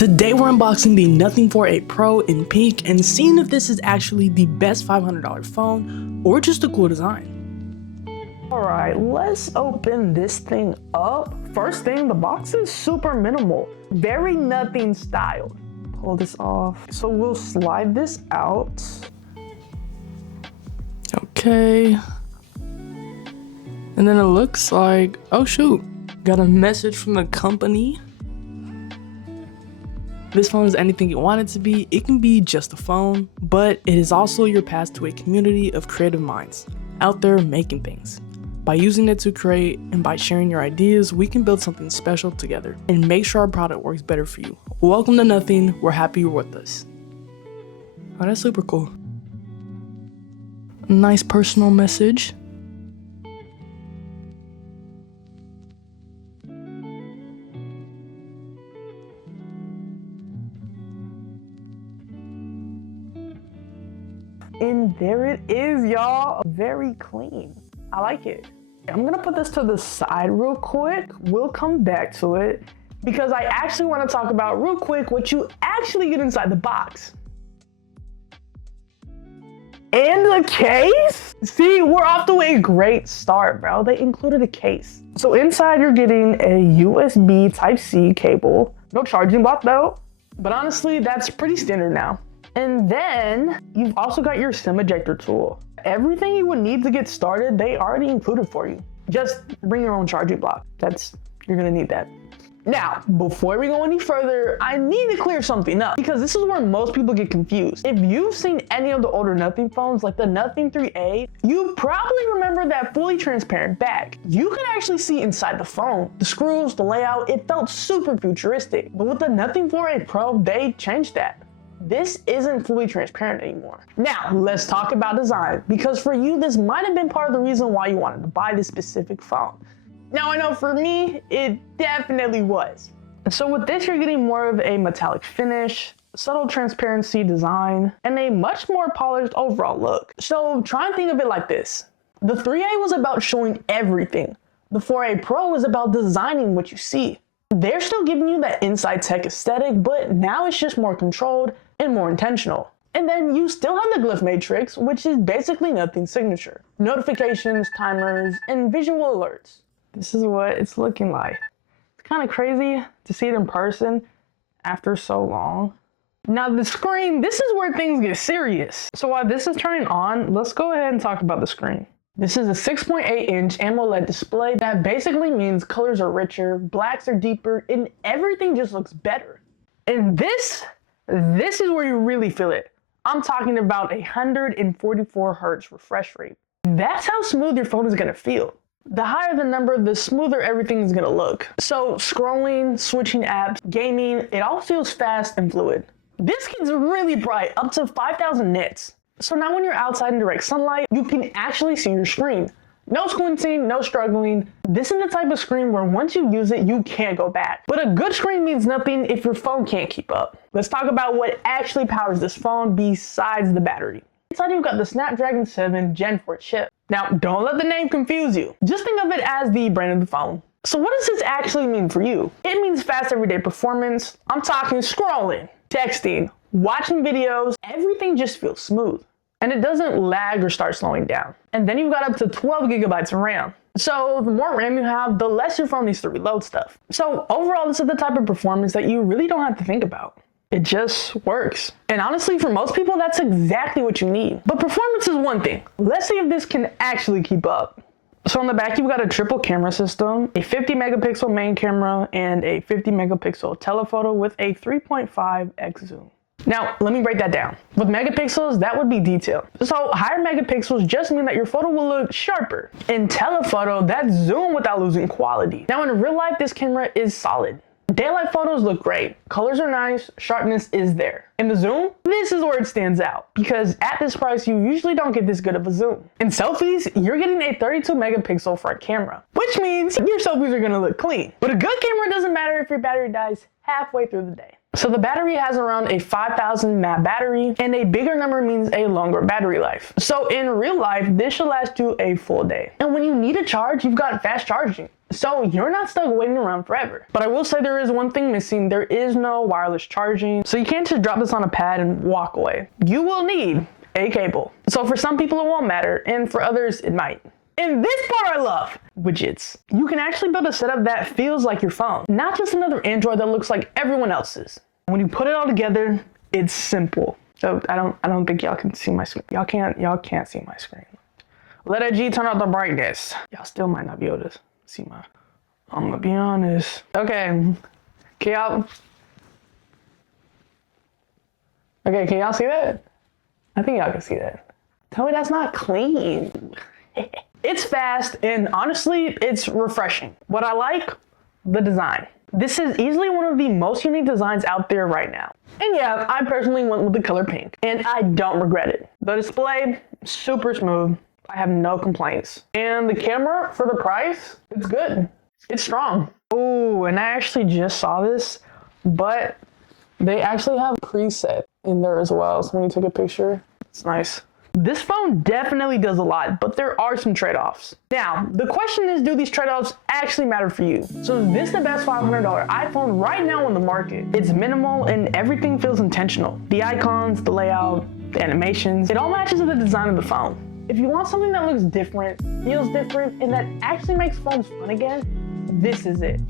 Today we're unboxing the Nothing 4.8 Pro in pink and seeing if this is actually the best $500 phone or just a cool design. Alright, let's open this thing up. First thing, the box is super minimal, very Nothing styled. Pull this off. So we'll slide this out. Okay. And then it looks like, oh shoot, got a message from the company. This phone is anything you want it to be. It can be just a phone, but it is also your path to a community of creative minds out there making things. By using it to create and by sharing your ideas, we can build something special together and make sure our product works better for you. Welcome to Nothing. We're happy you're with us. Oh, that's super cool. Nice personal message. And there it is, y'all. Very clean. I like it. I'm gonna put this to the side real quick. We'll come back to it because I actually want to talk about real quick what you actually get inside the box. And the case? See, we're off to a great start, bro. They included a case. So inside you're getting a USB Type-C cable. No charging block though, but honestly, that's pretty standard now. And then you've also got your SIM ejector tool. Everything you would need to get started, they already included for you. Just bring your own charging block. You're gonna need that. Now, before we go any further, I need to clear something up because this is where most people get confused. If you've seen any of the older Nothing phones, like the Nothing 3A, you probably remember that fully transparent back. You can actually see inside the phone. The screws, the layout, it felt super futuristic. But with the Nothing 4.8 Pro, they changed that. This isn't fully transparent anymore. Now, let's talk about design, because for you, this might have been part of the reason why you wanted to buy this specific phone. Now, I know for me, it definitely was. So with this, you're getting more of a metallic finish, subtle transparency design, and a much more polished overall look. So try and think of it like this. The 3A was about showing everything. The 4A Pro is about designing what you see. They're still giving you that inside tech aesthetic, but now it's just more controlled and more intentional. And then you still have the glyph matrix, which is basically Nothing's signature. Notifications, timers, and visual alerts. This is what it's looking like. It's kind of crazy to see it in person after so long. Now the screen, this is where things get serious. So while this is turning on, let's go ahead and talk about the screen. This is a 6.8-inch AMOLED display that basically means colors are richer, blacks are deeper, and everything just looks better. And this is where you really feel it. I'm talking about 144 Hz refresh rate. That's how smooth your phone is gonna feel. The higher the number, the smoother everything is gonna look. So scrolling, switching apps, gaming, it all feels fast and fluid. This gets really bright, up to 5,000 nits. So now when you're outside in direct sunlight, you can actually see your screen. No squinting, no struggling. This is the type of screen where once you use it, you can't go back. But a good screen means nothing if your phone can't keep up. Let's talk about what actually powers this phone besides the battery. Inside you've got the Snapdragon 7 Gen 4 chip. Now, don't let the name confuse you. Just think of it as the brand of the phone. So what does this actually mean for you? It means fast everyday performance. I'm talking scrolling, texting, watching videos, everything just feels smooth. And it doesn't lag or start slowing down. And then you've got up to 12 gigabytes of RAM. So the more RAM you have, the less your phone needs to reload stuff. So overall, this is the type of performance that you really don't have to think about. It just works. And honestly, for most people, that's exactly what you need. But performance is one thing. Let's see if this can actually keep up. So on the back, you've got a triple camera system, a 50 megapixel main camera, and a 50 megapixel telephoto with a 3.5x zoom. Now, let me break that down. With megapixels, that would be detail. So higher megapixels just mean that your photo will look sharper. In telephoto, that's zoom without losing quality. Now in real life, this camera is solid. Daylight photos look great. Colors are nice, sharpness is there. In the zoom, this is where it stands out because at this price, you usually don't get this good of a zoom. In selfies, you're getting a 32 megapixel front camera, which means your selfies are gonna look clean. But a good camera doesn't matter if your battery dies halfway through the day. So the battery has around a 5,000 mAh battery, and a bigger number means a longer battery life. So in real life, this should last you a full day. And when you need a charge, you've got fast charging. So you're not stuck waiting around forever. But I will say there is one thing missing. There is no wireless charging. So you can't just drop this on a pad and walk away. You will need a cable. So for some people it won't matter, and for others it might. And this part I love, widgets. You can actually build a setup that feels like your phone, not just another Android that looks like everyone else's. When you put it all together, it's simple. So I don't think y'all can see my screen. Y'all can't see my screen. Let a G turn up the brightness. Y'all still might not be able to see my, I'm gonna be honest. Okay, can y'all see that? I think y'all can see that. Tell me that's not clean. It's fast, and honestly, it's refreshing. What I like, the design. This is easily one of the most unique designs out there right now. And yeah, I personally went with the color pink, and I don't regret it. The display, super smooth. I have no complaints. And the camera, for the price, it's good. It's strong. Oh, and I actually just saw this, but they actually have preset in there as well. So when you take a picture, it's nice. This phone definitely does a lot, but there are some trade-offs. Now, the question is, do these trade-offs actually matter for you? So is this the best $500 iPhone right now on the market? It's minimal and everything feels intentional. The icons, the layout, the animations, it all matches with the design of the phone. If you want something that looks different, feels different, and that actually makes phones fun again, this is it.